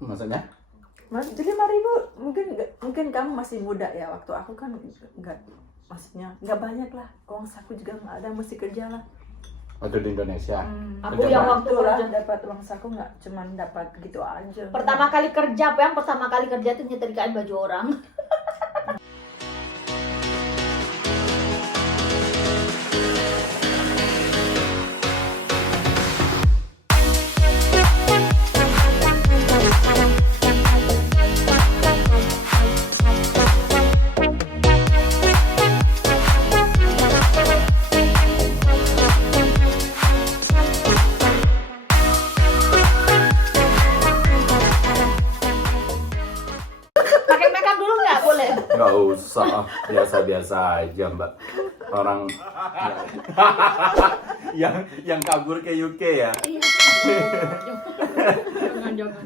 Maksudnya? Jadi 5.000 mungkin kamu masih muda ya, waktu aku kan nggak, maksudnya nggak banyak lah, uang saku juga nggak ada, mesti kerja lah. Waktu di Indonesia. Aku yang waktu Itulah, kerja dapat uang saku nggak cuman dapat gitu aja. pertama kali kerja, yang pertama kali kerja tuh nyetrikain baju orang. Pakai makeup dulu nggak boleh? Nggak usah, biasa-biasa aja Mbak. Orang yang kabur ke UK ya. Iya.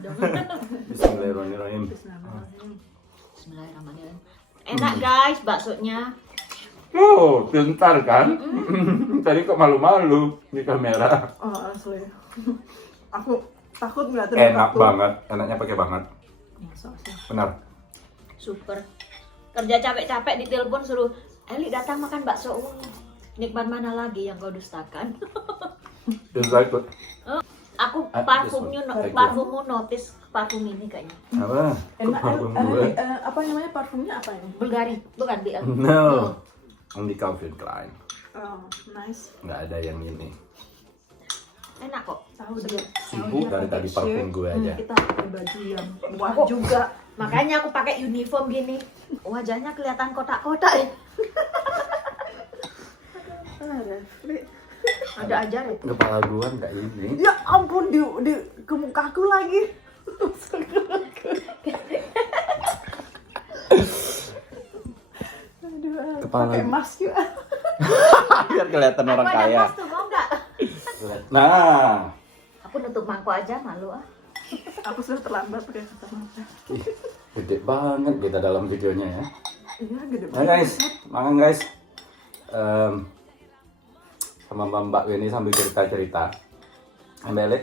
Jangan. Bismillahirrahmanirrahim. Bismillahirrahmanirrahim. Enak guys baksonya. Oh, pintar kan? Tadi kok malu-malu di kamera. Oh asli. Aku takut nggak Enak banget, enaknya pakai banget. Benar. Super. Kerja capek-capek di telepon suruh Eli datang makan bakso. Nikmat mana lagi yang kau dustakan? Just like it. Aku Ah, parfumnya, this one. parfummu notice parfum ini kayaknya. Apa? Enak. Parfum gue. Apa namanya parfumnya apa ini? Bulgari, bukan BL. No. Only Calvin Klein. Oh nice. Nggak ada yang ini. Enak kok. Tahu dia. Sibuk dari tadi parfum gue aja. Kita pakai baju yang wah juga. Makanya aku pakai uniform gini. Wajahnya kelihatan kotak-kotak ya. Ada aja ya. Kepala gua nggak ini. Ya ampun di ke mukaku lagi. Aduh, Kepala. pakai mask juga. Biar kelihatan orang Aku ada kaya. mas tuh, mau nggak? Nah, Aku nutup mangkok aja, malu ah. Aku sudah terlambat pakai kacamata. ih, gede banget kita dalam videonya ya. Iya gede Nah guys, makan guys. Sama Mbak Weni sambil cerita-cerita. Mbak Eli,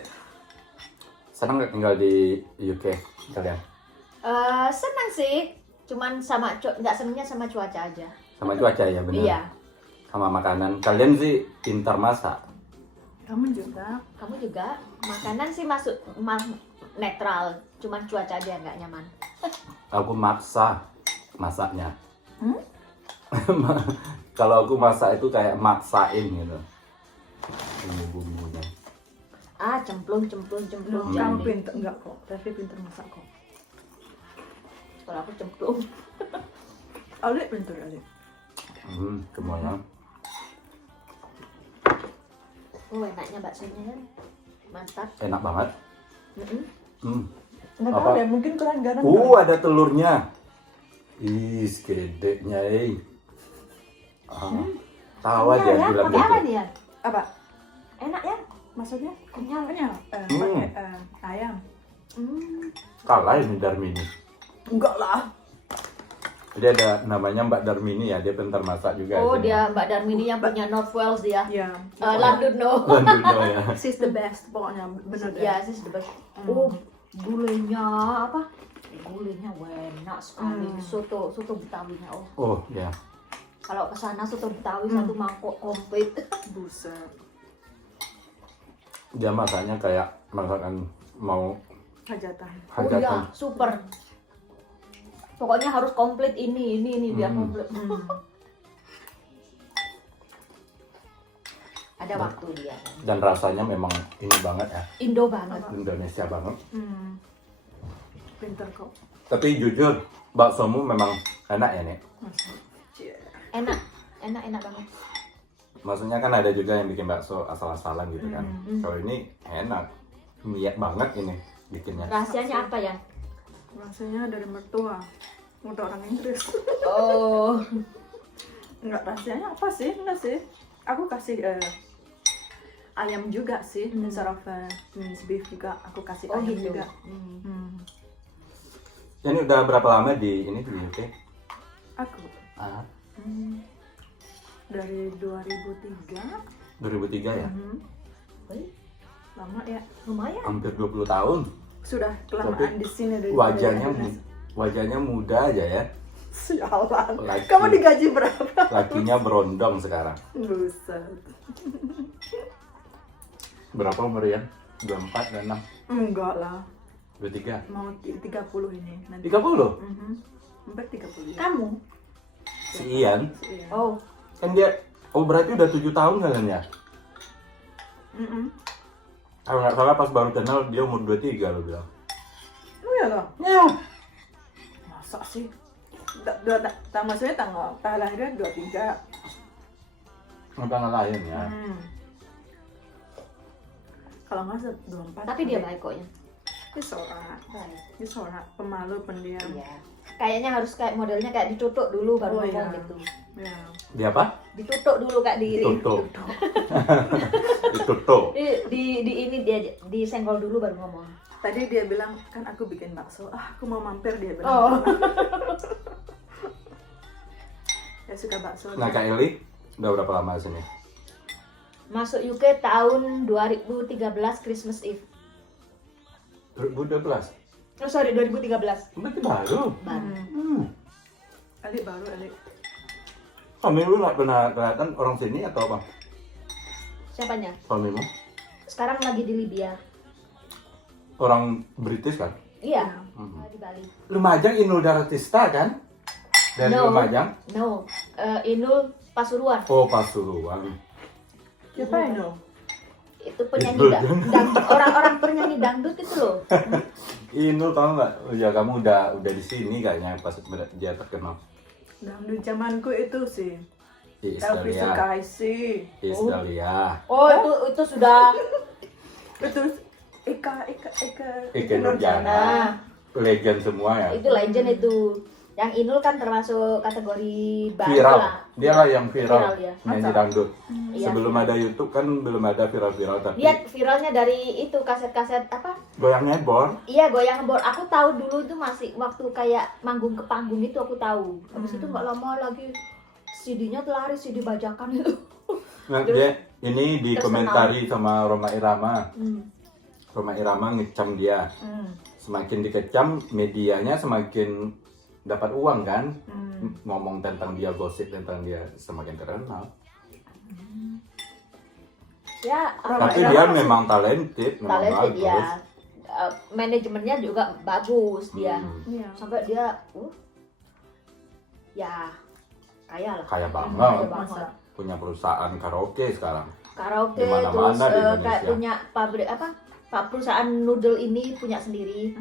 senang nggak tinggal di UK kalian? Senang sih, cuman sama nggak senangnya sama cuaca aja. Sama cuaca ya benar. Iya. Sama makanan. Kalian sih pintar masak. Kamu juga. Kamu juga makanan sih masuk netral, cuman cuaca aja yang nggak nyaman. Aku maksa masaknya. Kalau aku masak itu kayak maksain gitu. Bumbu-bumbunya. Cemplung. Kamu pintar enggak kok? Tapi pintar masak kok. Kalau aku cemplung. Adik pintar adik. Semuanya. Oh enaknya baksonya kan, mantap. Enak banget. Nggak Apa? tahu deh, mungkin kurang garam. Ada telurnya. Ih, gedenya, tahu aja ya, bilang pakai apa gitu. dia? Apa? Enak ya? Maksudnya? Kenyal. Kenyal. Pakai ayam. Kalah ini Darmini. Enggak lah. Jadi ada namanya Mbak Darmini ya, dia pintar masak juga. Oh sini. dia Mbak Darmini yang punya North Wales dia. Iya. London no. Landuno ya. She's the best pokoknya, bener deh. Ya sih the best. Oh gulenya apa? Gulenya enak sekali. Soto Betawinya oh. Oh ya. Kalau kesana soto Betawi satu mangkok komplit. Buset. Dia masaknya kayak masakan mau Hajatan. Oh iya hajatan. super. Pokoknya harus komplit ini biar komplit. Ada waktu dia kan. Dan rasanya memang ini banget ya, Indo banget. Indonesia banget. Pintar kok. Tapi jujur, baksomu memang enak ya nih. Enak banget. Maksudnya kan ada juga yang bikin bakso asal-asalan gitu kan. Kalau ini enak, niat banget ini bikinnya. Rahasianya apa ya? Rasanya dari mertua. Untuk orang Inggris. Oh. Enggak, rahasianya apa sih? Enggak sih. Aku kasih ayam juga sih. Instead of minced beef juga. Aku kasih ayam gitu. juga. Ini udah berapa lama di UK? Aku dari 2003. 2003 ya? Wih, Lama ya. lumayan. Hampir 20 tahun. sudah kelamaan Tapi di sini daripada wajahnya muda aja ya. Sialan. Laki. Kamu digaji berapa? Lakinya berondong sekarang. Buset. Berapa umur ya? 24 dan 6. Enggak lah. 23. Mau 30 ini nanti. 30. Hampir 30 ya. Kamu? Si Ian Iya. Oh, kan dia berarti udah 7 tahun kalian ya? Kalau nggak salah pas baru kenal dia umur 23 lo bilang. Oh iya loh. Ya. Masa sih? Maksudnya tanggal lahirnya 23. Tanggal lain ya. Kalau nggak 24. tapi dia baik kok ya. Dia seorang. Baik. Dia seorang pemalu, pendiam. Iya. Kayaknya harus kayak modelnya kayak ditutuk dulu baru Oh, ngomong iya. gitu. Ya. Dia apa? Ditutuk dulu kayak diri. Ditutuk. Ditutuk. Di ini dia disenggol dulu baru ngomong. Tadi dia bilang kan aku bikin bakso. Aku mau mampir dia bilang. Oh. Dia suka bakso. Nah Kak Eli udah berapa lama di sini? Masuk UK tahun 2013 Christmas Eve. 2012. Oh sorry 2013. Berarti baru. Baru. Ali baru Ali. Suami lu nggak pernah kelihatan orang sini atau apa? Siapanya? Suamimu? Sekarang lagi di Libya. Orang British kan? Iya. Hmm. Di Bali. Lumajang Inul Daratista kan? Dari No. Lumajang? No. Inul Pasuruan. Oh Pasuruan. Siapa itu? Itu penyanyi Itu. dangdut. Orang-orang penyanyi dangdut itu loh. Inul tahu nggak? Ya kamu udah di sini kayaknya pas dia terkenal. Dangdut zamanku itu sih. Iis Elvi Dahlia. Sukaisi. Iis Dahlia. Oh, itu sudah Itu Eka Eka Nurjana. nah, Legend semua ya. itu legend itu. Yang Inul kan termasuk kategori baru Viral. lah. Dia lah yang viral. Viral, ya. Nyanyi Masa? dangdut. Iya, Sebelum viral. ada YouTube kan belum ada viral-viral tapi Dia viralnya dari itu kaset-kaset apa? goyang ngebor. Iya, goyang ngebor. Aku tahu dulu itu masih waktu kayak manggung ke panggung itu aku tahu. Habis itu nggak lama lagi CD-nya laris, CD bajakan itu. Nah, Terus- dia ini dikomentari sama Roma Irama. Roma Irama ngecam dia. Semakin dikecam, medianya semakin dapat uang kan. Ngomong tentang dia, gosip tentang dia semakin terkenal. Ya, Roma Tapi Irama dia sih- memang talented, memang talented bagus. ya. Manajemennya juga bagus dia. Hmm, Iya. Sampai dia ya kaya lah. Kaya Kaya banget. banget. Punya perusahaan karaoke sekarang. Karaoke Di mana-mana terus di Indonesia. kayak punya pabrik apa? Pak perusahaan noodle ini punya sendiri.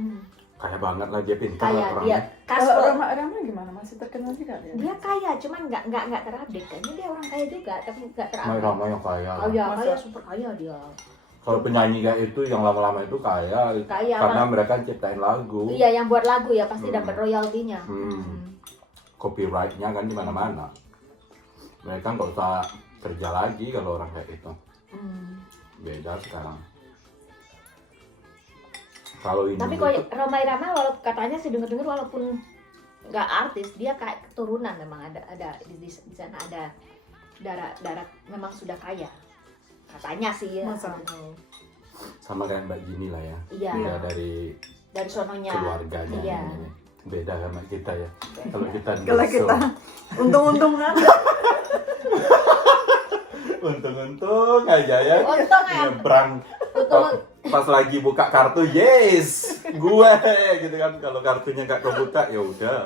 Kaya banget lah, dia pintar Kaya orangnya. dia Kalau kasih Rama gimana? Masih terkenal juga dia? dia kaya cuman nggak teradek kayaknya dia orang kaya juga tapi nggak Roma teradek. Irama yang kaya. Kaya Masa? kaya super kaya dia. Kalau penyanyi kayak itu yang lama-lama itu kaya, Kaya, karena Bang. mereka ciptain lagu. Iya yang buat lagu ya pasti Hmm. dapat royaltinya. Copyright-nya kan di mana-mana. Mereka nggak usah kerja lagi kalau orang kayak itu. Beda sekarang. Kalau ini Tapi kalau Roma Irama walaupun katanya sih denger walaupun nggak artis dia kayak keturunan memang ada di sana ada darah memang sudah kaya katanya sih ya. Masa? sama kayak Mbak Jini lah ya. Iya. Dia dari Dari sononya. keluarganya. Iya. ini. Beda sama kita ya. Kalau kita Kalau doso. kita untung-untungan. Untung-untung aja ya. Untung ya. Nyebrang. Untung Pas lagi buka kartu, yes, gue gitu kan. Kalau kartunya nggak kebuka, ya udah.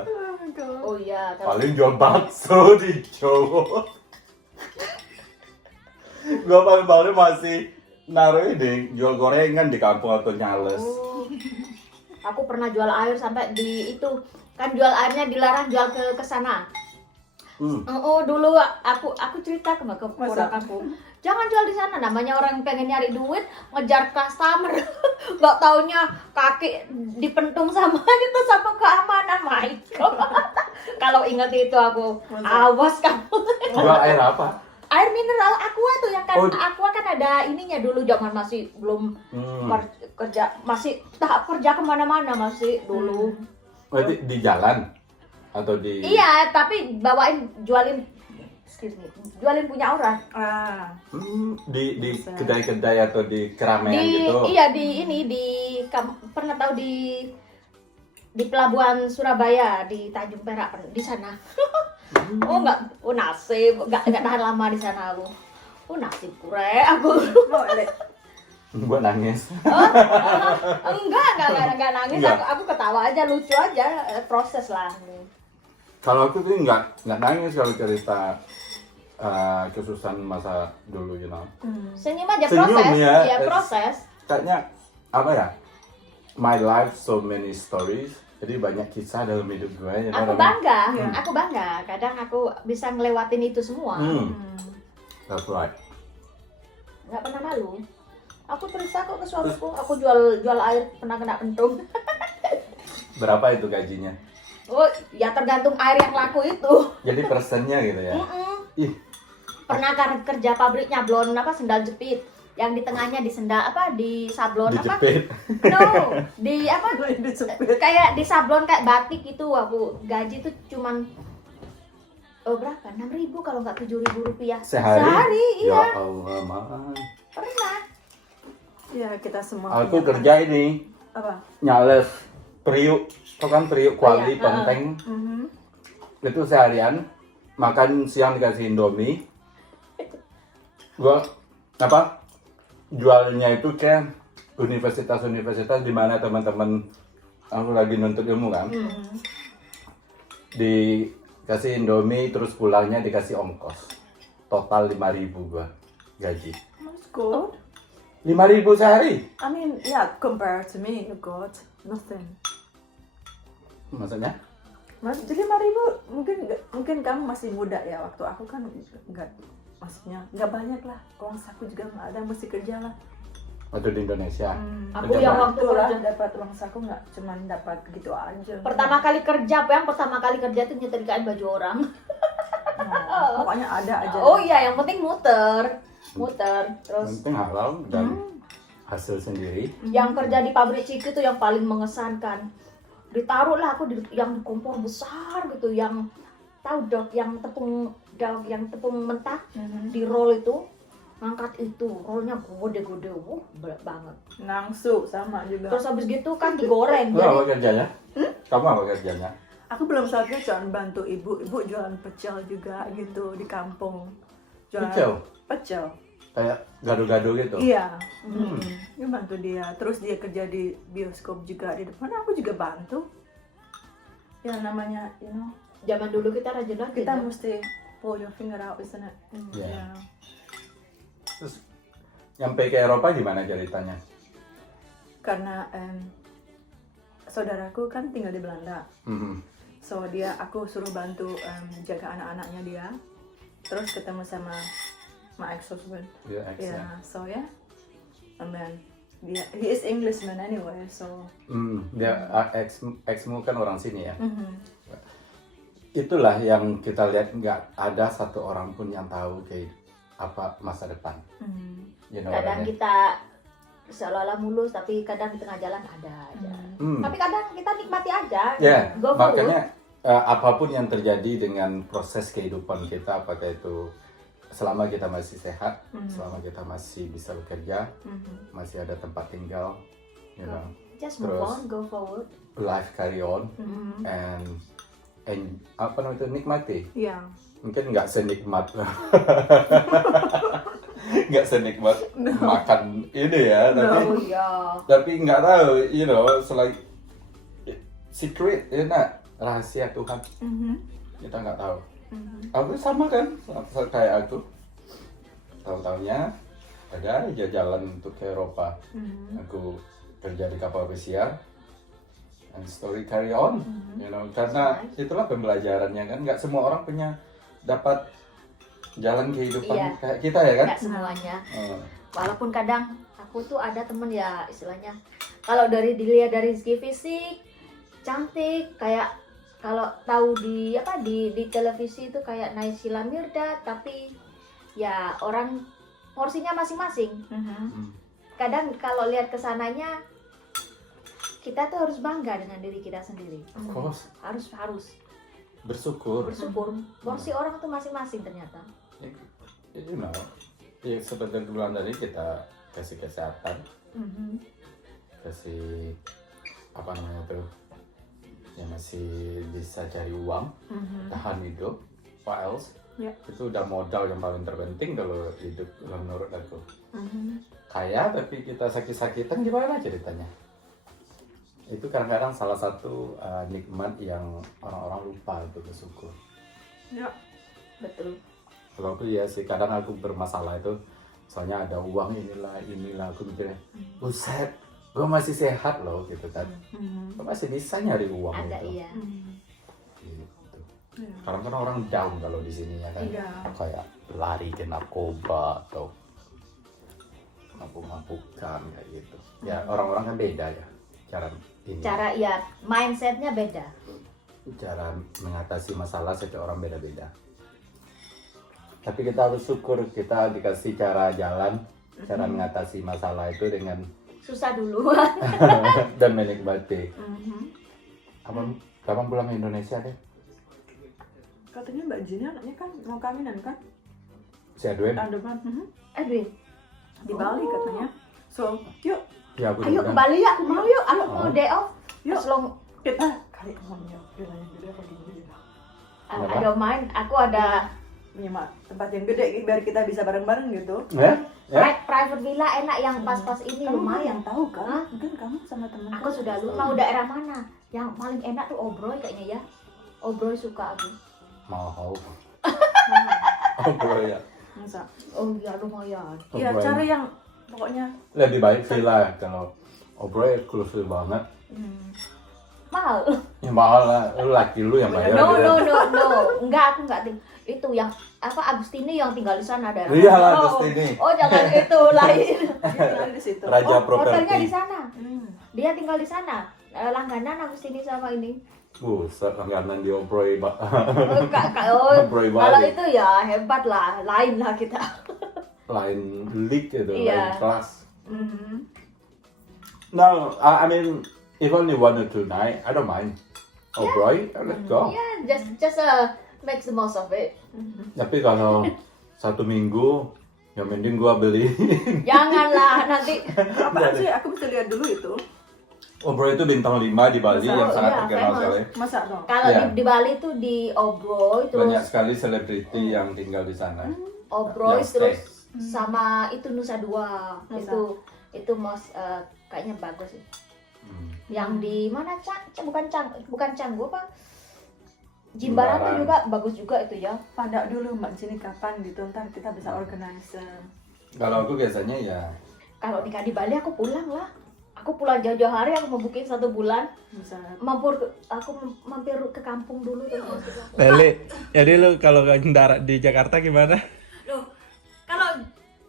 oh iya kalau Paling jual bakso di Jawa. Gue paling masih naruh ini jual gorengan di kampung atau nyales. Oh. Aku pernah jual air sampai di itu kan jual airnya dilarang jual ke sana. Oh dulu aku cerita ke orang kampung. Jangan jual di sana, namanya orang pengen nyari duit, ngejar customer. Nggak taunya kaki dipentung sama itu sama keamanan, Michael. Kalau ingat itu aku, awas kamu. Jual air apa? Air mineral aqua tuh yang kan Oh. aqua kan ada ininya dulu zaman masih belum kerja masih tahap kerja kemana-mana masih dulu. Berarti di jalan atau di? Iya tapi bawain jualin excuse me, jualin punya orang. Di Bisa. kedai-kedai atau di keramaian Di gitu. iya di ini pernah tahu di pelabuhan Surabaya di Tanjung Perak di sana. Oh nasib, enggak tahan lama di sana aku. Oh nasib kure aku. Mau Lek. Buat nangis. Enggak nangis. Enggak. Aku ketawa aja, lucu aja, proses lah. Kalau aku tuh nggak nangis kalau cerita kesusahan masa dulu, you know. Senyum aja, Senyum proses. ya. Iya, proses. Kayaknya apa ya? My life so many stories. Jadi banyak kisah dalam hidup gue. You know, Aku dalam- bangga, Iya. aku bangga. Kadang aku bisa ngelewatin itu semua. That's right. Nggak pernah malu. Aku cerita kok ke suamiku, aku jual air pernah kena pentung. Berapa itu gajinya? Oh, ya tergantung air yang laku itu. Jadi persennya gitu ya. Ih, Pernah kerja pabrik nyablon sendal jepit. Yang di tengahnya di sablon dijepit. No, di Dijepit. kayak di sablon kayak batik gitu. Aku gaji tuh cuman berapa? 6.000 kalau nggak 7.000 rupiah. Sehari? iya. Ya Allah, man. Pernah. Ya kita semua. Aku punya- kerja ini Apa? nyales periuk. Itu kan periuk kuali, iya. penteng. Itu seharian makan siang dikasih Indomie. Gua jualnya itu ke universitas-universitas di mana teman-teman aku lagi nuntut ilmu kan. Dikasih Indomie terus pulangnya dikasih ongkos. Total 5.000 gua gaji. That's good. 5.000 sehari. I mean, yeah, compared to me, you got nothing. Maksudnya? Jadi 5.000 mungkin kamu masih muda ya, waktu aku kan maksudnya nggak banyak lah. Uang saku juga nggak ada, mesti kerja lah. Waktu di Indonesia. Aku yang waktu lah kerja dapat uang saku nggak cuman dapat gitu aja. pertama kali kerja tuh nyetrikain baju orang. Pokoknya ada aja. Oh iya, yang penting muter terus. Penting halal dan hasil sendiri. Yang kerja di pabrik Ciki tuh yang paling mengesankan. Ditaruh lah aku yang kompor besar gitu, yang tahu dok, yang tepung mentah di roll itu, ngangkat itu, rollnya gede-gede, berat banget. Nangsu sama juga. Terus habis gitu kan digoreng. Kamu Jadi apa kerjanya? Kamu apa kerjanya? Aku belum saatnya cuma bantu ibu jualan pecel juga gitu di kampung. Pecel. Kayak gado-gado gitu? Iya. Dia bantu dia. Terus dia kerja di bioskop juga di depan. Aku juga bantu. Ya namanya, you know, zaman dulu kita rajin-rajin. kita ya. mesti pull your finger out, isn't it? Iya. Terus nyampe ke Eropa gimana ceritanya? Karena saudaraku kan tinggal di Belanda. So aku suruh bantu jaga anak-anaknya dia. Terus ketemu sama my ex-husband. Dia ex ya? Yeah, so yeah. And then he is Englishman anyway, so. Dia ex-mu kan orang sini ya? Itulah yang kita lihat, nggak ada satu orang pun yang tahu kayak apa masa depan. You know what I Kadang mean? kita seolah-olah mulus, tapi kadang di tengah jalan ada aja. Tapi kadang kita nikmati aja. Ya, Go for it. makanya apapun yang terjadi dengan proses kehidupan kita, apakah itu selama kita masih sehat, selama kita masih bisa bekerja, masih ada tempat tinggal, you know, Just move terus on, go forward. life carry on, and apa namanya itu, nikmati. Iya. Mungkin nggak senikmat makan ini ya, Oh iya. tapi nggak tahu, you know, selain secret, ya nak, rahasia Tuhan, kita nggak tahu. Aku sama kan, kayak aku, tahu-tahunya ada aja jalan untuk ke Eropa. Aku kerja di kapal pesiar, and story carry on, you know, karena itulah pembelajarannya kan, nggak semua orang punya dapat jalan kehidupan Iya. kayak kita ya kan. Nggak semuanya. Oh. Walaupun kadang aku tuh ada temen ya istilahnya, kalau dilihat dari segi fisik cantik, kayak kalau tahu di televisi itu kayak Naysila Mirdad, tapi ya orang porsinya masing-masing. Kadang kalau lihat kesananya, kita tuh harus bangga dengan diri kita sendiri. Of course. Harus bersyukur. Porsi orang tuh masing-masing ternyata. You know, ya seperti bulan tadi kita kasih kesehatan, kasih apa namanya tuh, yang masih bisa cari uang, tahan hidup, what else? Itu udah modal yang paling terpenting kalau hidup menurut aku. Kaya tapi kita sakit-sakitan gimana ceritanya? Itu kadang-kadang salah satu nikmat yang orang-orang lupa untuk bersyukur. Ya, Betul. Kalau aku ya sih kadang aku bermasalah itu, soalnya ada uang inilah aku mikirnya, buset, gue masih sehat loh gitu kan, gue masih bisa nyari uang Ada itu. iya. Gitu. Karena kan orang down kalau di sini ya kan, kayak lari ke narkoba atau mabuk-mabukan kayak gitu. Ya orang-orang kan beda ya Cara ya mindsetnya beda. cara mengatasi masalah setiap orang beda-beda. Tapi kita harus syukur kita dikasih cara jalan, cara mengatasi masalah itu dengan Susah dulu. dan menikmati. Kapan pulang ke Indonesia deh? katanya Mbak Jini anaknya kan mau kawinan kan? Si Edwin? Tahun depan. Edwin, Di Bali katanya. So, yuk Ya aku ayo juga. ke Bali ya, aku mau yuk. Aku mau day off. Yuk. As long kita kali ngomongnya bilangnya gede apa gini. Kenapa? I don't mind. Aku ada Punya tempat yang gede biar kita bisa bareng-bareng gitu. Ya? private villa enak yang pas-pas ini Kamu lumayan. yang tahu kan? Hah? Mungkin kamu sama teman. Aku sudah lupa mau daerah mana. Yang paling enak tuh Obroy kayaknya ya. Obroy suka aku. Mau. Oh boleh ya. Masa? Oh iya lumayan. Iya, Obroy. cari yang pokoknya Lebih baik villa kalau Obroy eksklusif banget. Mahal. Ya mahal lah, lu laki lu yang bayar. No, gitu. no. Enggak, aku enggak itu yang apa Agustini yang tinggal di sana daerah. Iya lah, Agustini. Oh, jangan itu lain. dia di situ. Raja Hotelnya properti. di sana. Dia tinggal di sana. Langganan Agustini sama ini. Buset, langganan di Obroy, Mbak. Obroy Kalau Bali. itu ya hebat lah, lain lah kita. Lain league itu, Iya. lain kelas. No, I mean, if only 1 or 2 night, I don't mind. Obroy, let's go. Ya, just makes the most of it. Tapi kalau 1 minggu, ya mending gua beli. Janganlah nanti. Apa sih? Aku bisa lihat dulu itu. Obroy itu bintang 5 di Bali Masa? yang sangat Iya, terkenal famous. sekali. Masa dong? Kalau Iya. di Bali tuh di Obroy terus Banyak sekali selebriti yang tinggal di sana. Obroy Yang stay. terus sama itu Nusa Dua. Nusa. Itu most kayaknya bagus sih. Yang di mana bukan Canggu apa? Jimbaran tuh Jimbaran. juga bagus juga itu ya. Pada dulu Mbak Jini kapan gitu, ntar kita bisa organize. Kalau aku biasanya ya Kalau nikah di Bali aku pulang lah. Aku pulang jauh-jauh hari, aku mau booking 1 bulan. Bisa. Aku mampir ke kampung dulu terus. Lele, jadi lu kalau mendarat di Jakarta gimana? Loh, kalau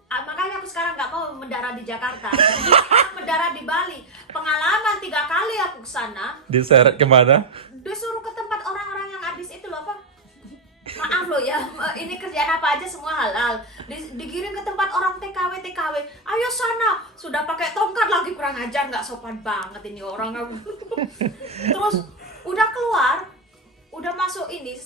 makanya aku sekarang nggak mau mendarat di Jakarta. Aku mendarat di Bali. Pengalaman 3 kali aku ke sana. Diseret kemana? Disuruh ke tempat orang-orang yang habis itu loh apa? Maaf loh ya, ini kerjaan apa aja semua halal. Dikirim ke tempat orang TKW. Ayo sana, sudah pakai tongkat lagi kurang ajar, nggak sopan banget ini orang. Terus udah keluar, udah masuk ini,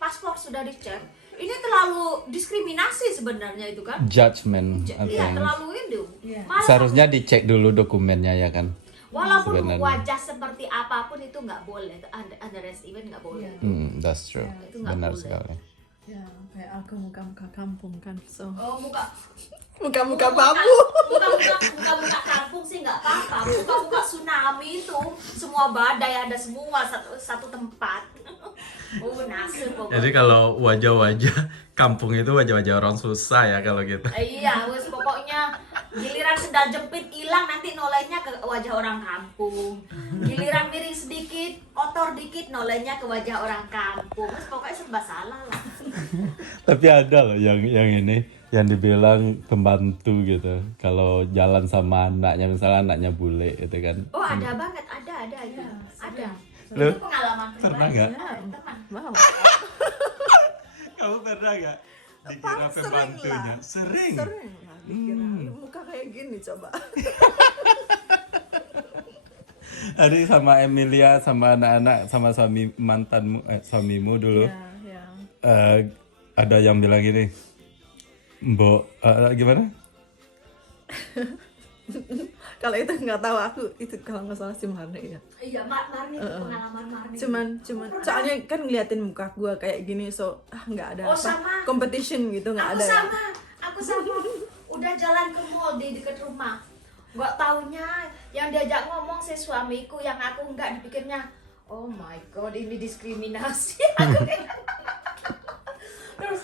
paspor sudah dicek. Ini terlalu diskriminasi sebenarnya itu kan? Judgment, I Iya, think. terlalu itu. Iya. Malah Seharusnya dicek dulu dokumennya ya kan? walaupun sebenarnya. wajah seperti apapun itu nggak boleh, underestimate nggak boleh. That's true. Itu nggak Benar boleh. sekali. Ya, kayak aku muka-muka kampung kan. So, Oh muka-muka muka kampung sih nggak apa-apa. Muka tsunami itu semua badai ada semua satu tempat. Oh nasib pokoknya. Jadi kalau wajah-wajah kampung itu wajah-wajah orang susah ya kalau gitu. Iya, wes pokoknya giliran sendal jepit hilang nanti nolenya ke wajah orang kampung. Giliran miring sedikit, kotor dikit nolenya ke wajah orang kampung. Wes pokoknya serba salah lah. Tapi ada loh yang ini yang dibilang pembantu gitu. Kalau jalan sama anaknya, misalnya anaknya bule gitu kan. Oh ada banget, ada itu. Ada. Lu Itu pengalaman pernah pribadi. nggak? Teman. wow. Kamu pernah nggak dikira pembantunya? Sering. Sering lah dikira. Muka kayak gini coba. Adi sama Emilia sama anak-anak sama suamimu dulu. Ya, ya. Ada yang bilang gini, Mbok, gimana? Kalau itu nggak tahu aku, itu kalau nggak salah si Marni ya. Iya, Marni itu pengalaman Marni. Cuman soalnya kan ngeliatin muka gua kayak gini, so nggak ada sama. competition gitu, nggak ada. Aku sama. Udah jalan ke mall di dekat rumah. Nggak taunya yang diajak ngomong si suamiku, yang aku nggak dipikirnya, oh my god, ini diskriminasi. Terus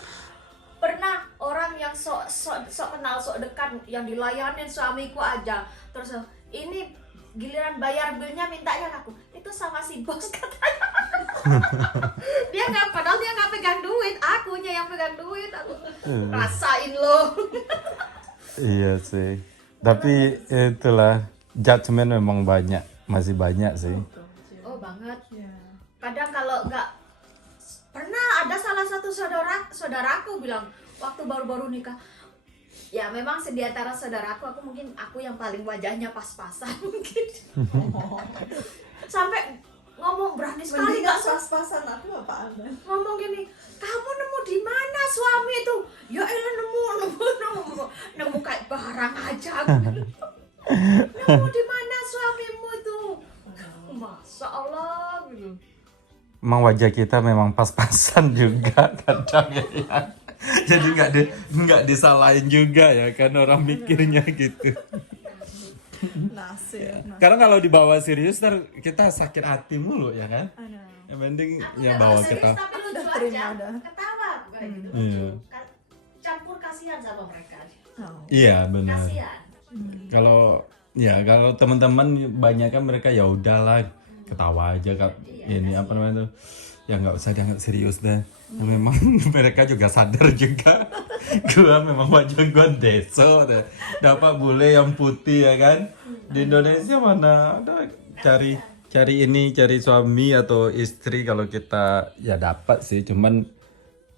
pernah orang yang sok kenal, sok dekat, yang dilayanin suamiku aja. Terus ini giliran bayar bilnya mintanya aku, itu sama si bos katanya. Padahal dia nggak pegang duit, akunya yang pegang duit. Aku rasain loh. Iya sih. Tapi itulah judgement memang masih banyak sih. Oh banget. Ya. Kadang kalau nggak pernah ada salah satu saudaraku bilang waktu baru-baru nikah, ya memang di antara saudaraku aku mungkin aku yang paling wajahnya pas-pasan mungkin. Sampai ngomong berani sekali nggak pas-pasan aku apaan? ngomong gini, kamu nemu di mana suami itu? Ya elah nemu kayak barang aja. Nemu di mana suamimu itu? Masya Allah gitu. Emang wajah kita memang pas-pasan juga kadang ya. Jadi nggak disalahin juga ya kan orang mikirnya gitu. Nasib. Karena kalau dibawa serius ntar kita sakit hati mulu ya kan. Ada. Yang penting Aku ya nggak bawa tahu serius, kita. tapi lucu Udah terima, aja. udah. Ketawa kayak gitu. Iya. Campur kasihan sama mereka. Oh. Iya benar. Kasihan. Kalau teman-teman banyak kan mereka ya udahlah ketawa aja kak. Ini apa namanya tuh? Ya nggak usah dianggap serius deh. Memang mereka juga sadar juga. Gua memang wajah gua deso deh. Dapat bule yang putih ya kan. Di Indonesia mana ada cari suami atau istri kalau kita ya dapat sih, cuman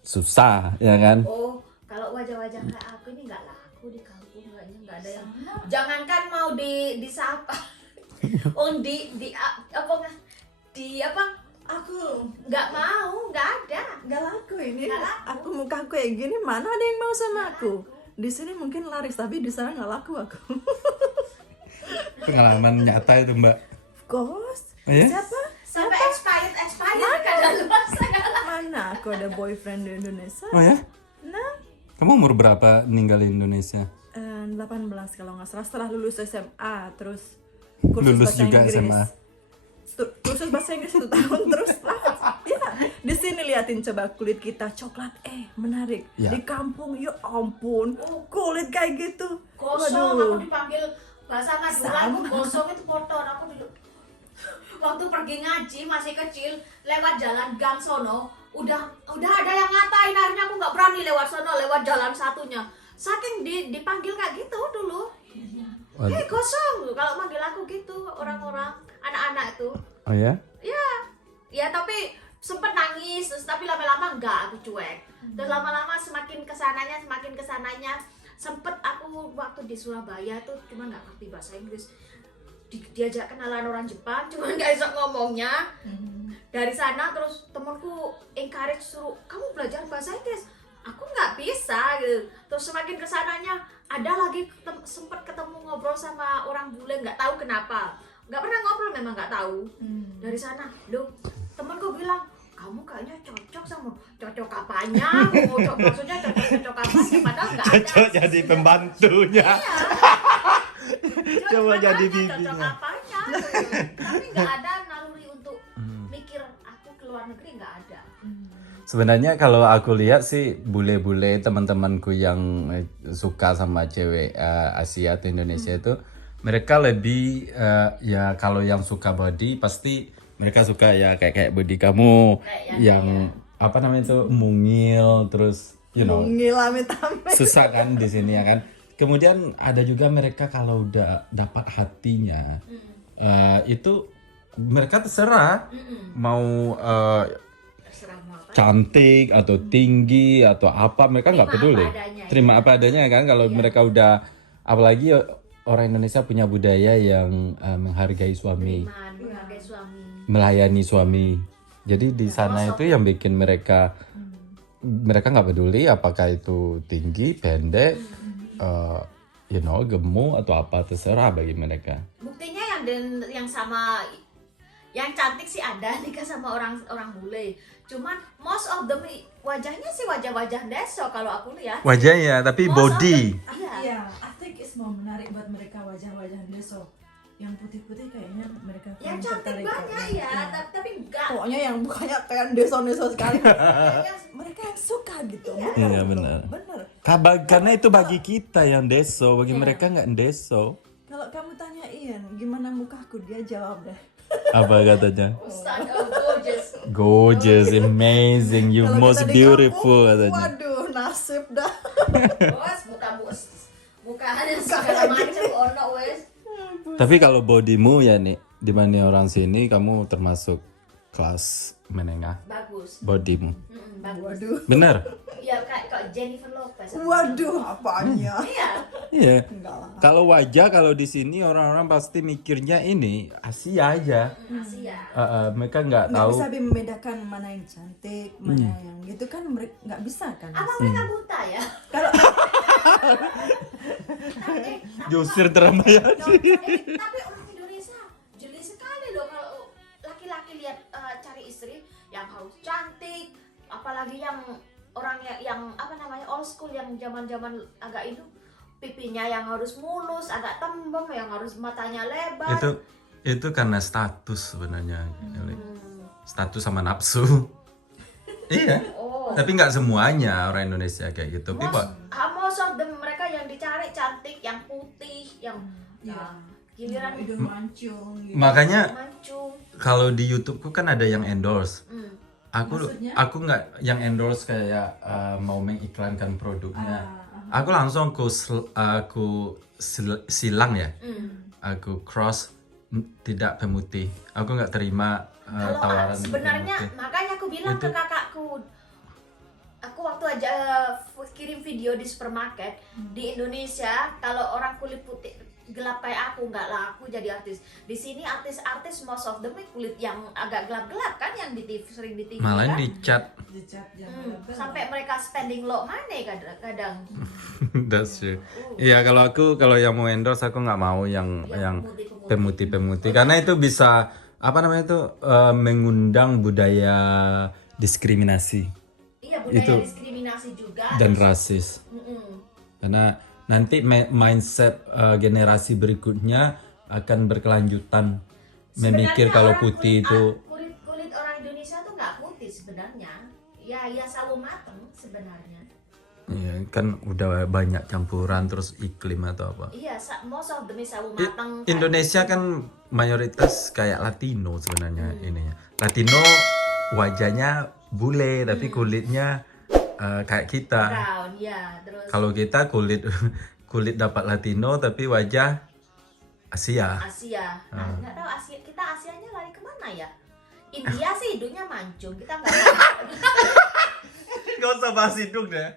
susah ya kan. Oh, kalau wajah-wajah kayak aku ini nggak laku di kampung, nggak ada yang. Jangankan mau disapa. Oh Aku nggak mau, nggak ada. nggak laku ini. Nggak laku. Aku muka aku kayak gini, mana ada yang mau sama aku? Di sini mungkin laris, tapi di sana nggak laku aku. Pengalaman nyata itu Mbak. Of course. Oh, ya? Siapa? Sampai expired kadang luar Mana aku ada boyfriend di Indonesia? Oh ya? Nah, Kamu umur berapa ninggal di Indonesia? 18 kalau nggak salah, setelah lulus SMA, terus Lulus juga SMA. Kursus bahasa Inggris 1 tahun terus lah. Ya, di sini liatin coba kulit kita coklat, menarik. Ya. Di kampung, ya ampun, kulit kayak gitu. gosong. Waduh. Aku dipanggil bahasa Madura, aku gosong itu kotor. Aku dulu waktu pergi ngaji masih kecil, lewat jalan gang sono, udah ada yang ngatain, akhirnya aku nggak berani lewat sono, lewat jalan satunya. Saking dipanggil kayak gitu dulu. Gosong, kalau manggil aku gitu orang-orang, anak-anak itu. Oh ya? Ya tapi sempet nangis, terus tapi lama-lama enggak, aku cuek. Terus lama-lama semakin kesananya, sempet aku waktu di Surabaya tuh cuma nggak ngerti bahasa Inggris. Diajak kenalan orang Jepang, cuma nggak bisa ngomongnya. Dari sana terus temanku encourage, suruh kamu belajar bahasa Inggris. Aku nggak bisa gitu. Terus semakin kesananya ada lagi sempet ketemu ngobrol sama orang bule, nggak tahu kenapa, nggak pernah ngobrol, memang nggak tahu. Dari sana loh temanku bilang kamu kayaknya cocok sama cocok apanya, maksudnya cocok apanya, padahal nggak ada. Cocok jadi pembantunya. Coba jadi bibinya. Cocok apanya tapi nggak ada naluri untuk mikir aku ke luar negeri, nggak ada. Sebenarnya kalau aku lihat sih bule-bule teman-temanku yang suka sama cewek Asia atau Indonesia itu mereka lebih ya kalau yang suka body pasti mereka suka ya kayak body kamu yang apa namanya itu mungil, terus Mungil amit-amit. susah kan di sini ya kan. Kemudian ada juga mereka kalau udah dapat hatinya itu mereka terserah mau cantik atau tinggi atau apa, mereka nggak peduli, terima apa adanya kan. Kalau mereka udah, apalagi orang Indonesia punya budaya yang menghargai suami, melayani suami. Jadi di sana itu yang bikin mereka nggak peduli apakah itu tinggi, pendek, gemuk atau apa, terserah bagi mereka. Buktinya yang sama yang cantik sih ada nikah sama orang bule. Cuman most of them wajahnya sih wajah-wajah deso kalau aku lihat. Wajahnya tapi Most of body. them- Iya. Iya, I think it's more menarik buat mereka wajah-wajah deso. Yang putih-putih kayaknya mereka Yang kurang cantik tertarik banyak kok. ya, Iya. tapi enggak. Pokoknya yang bukannya kayak deso-deso sekali. Mereka yang suka gitu. Iya, benar. Bener. Karena itu bagi kita yang deso, bagi mereka nggak deso. Kalau kamu tanya Ian, gimana mukaku? Dia jawab deh. Apa katanya? Son of gorgeous. Gorgeous, amazing, you Kalau most kita di beautiful kampung, katanya. waduh, nasib dah. Bos, buka ada segala macam ono wes. Tapi kalau bodimu ya nih, dibanding orang sini kamu termasuk kelas menengah. Bagus. Bodimu. Bagus. Waduh. Bener? Ya kayak Jennifer Lopez. Waduh, apanya? Iya. Iya. Enggak lah. Kalau wajah kalau di sini orang-orang pasti mikirnya ini Asia aja. Asia. Mereka nggak Nggak tahu. bisa membedakan mana yang cantik, mana yang gitu kan mereka nggak bisa kan. Apa mereka buta ya? Kalau Jusir drama ya. Tapi orang Indonesia jeli sekali loh kalau laki-laki lihat cari istri yang harus cantik, apalagi yang orang yang apa namanya old school yang zaman-zaman agak itu pipinya yang harus mulus, agak tembem, yang harus matanya lebar. Itu karena status sebenarnya. Status sama nafsu. Iya. Oh. Tapi nggak semuanya orang Indonesia kayak gitu. Tapi Most of them mereka yang dicari cantik, yang putih, yang giliran hidung mancung gitu. makanya mancung. kalau di YouTubeku kan ada yang endorse. Maksudnya? Aku nggak yang endorse kayak mau mengiklankan produknya. Aku langsung silang ya. Aku cross tidak pemutih. Aku nggak terima tawaran Sebenarnya pemutih. makanya aku bilang Itu. ke kakakku, aku waktu aja kirim video di supermarket di Indonesia, kalau orang kulit putih gelap kayak aku nggak lah, aku jadi artis. Di sini artis-artis most of them kulit yang agak gelap-gelap kan, yang di TV, sering di TV Malah kan. dicat. Dicat jangan Sampai mereka spending lot money kadang. That's true. Iya, kalau yang mau endorse aku nggak mau yang pemutih karena itu bisa apa namanya itu mengundang budaya diskriminasi Iya, budaya Itu. diskriminasi juga. dan rasis. Karena nanti mindset generasi berikutnya akan berkelanjutan memikir Sebenarnya kalau orang putih itu kulit orang Indonesia tuh nggak putih sebenarnya. Ya sawo mateng sebenarnya. ya, kan udah banyak campuran terus iklim atau apa. Iya, most of them sawo mateng. Indonesia kan mayoritas kayak Latino sebenarnya ininya. Latino wajahnya bule tapi kulitnya kayak kita. brown, ya. Terus Kalau kita kulit dapat Latino tapi wajah Asia. Asia. Nggak tahu kita Asianya lari kemana ya? India sih hidungnya mancung. Kita nggak. Gak usah bahas hidung deh.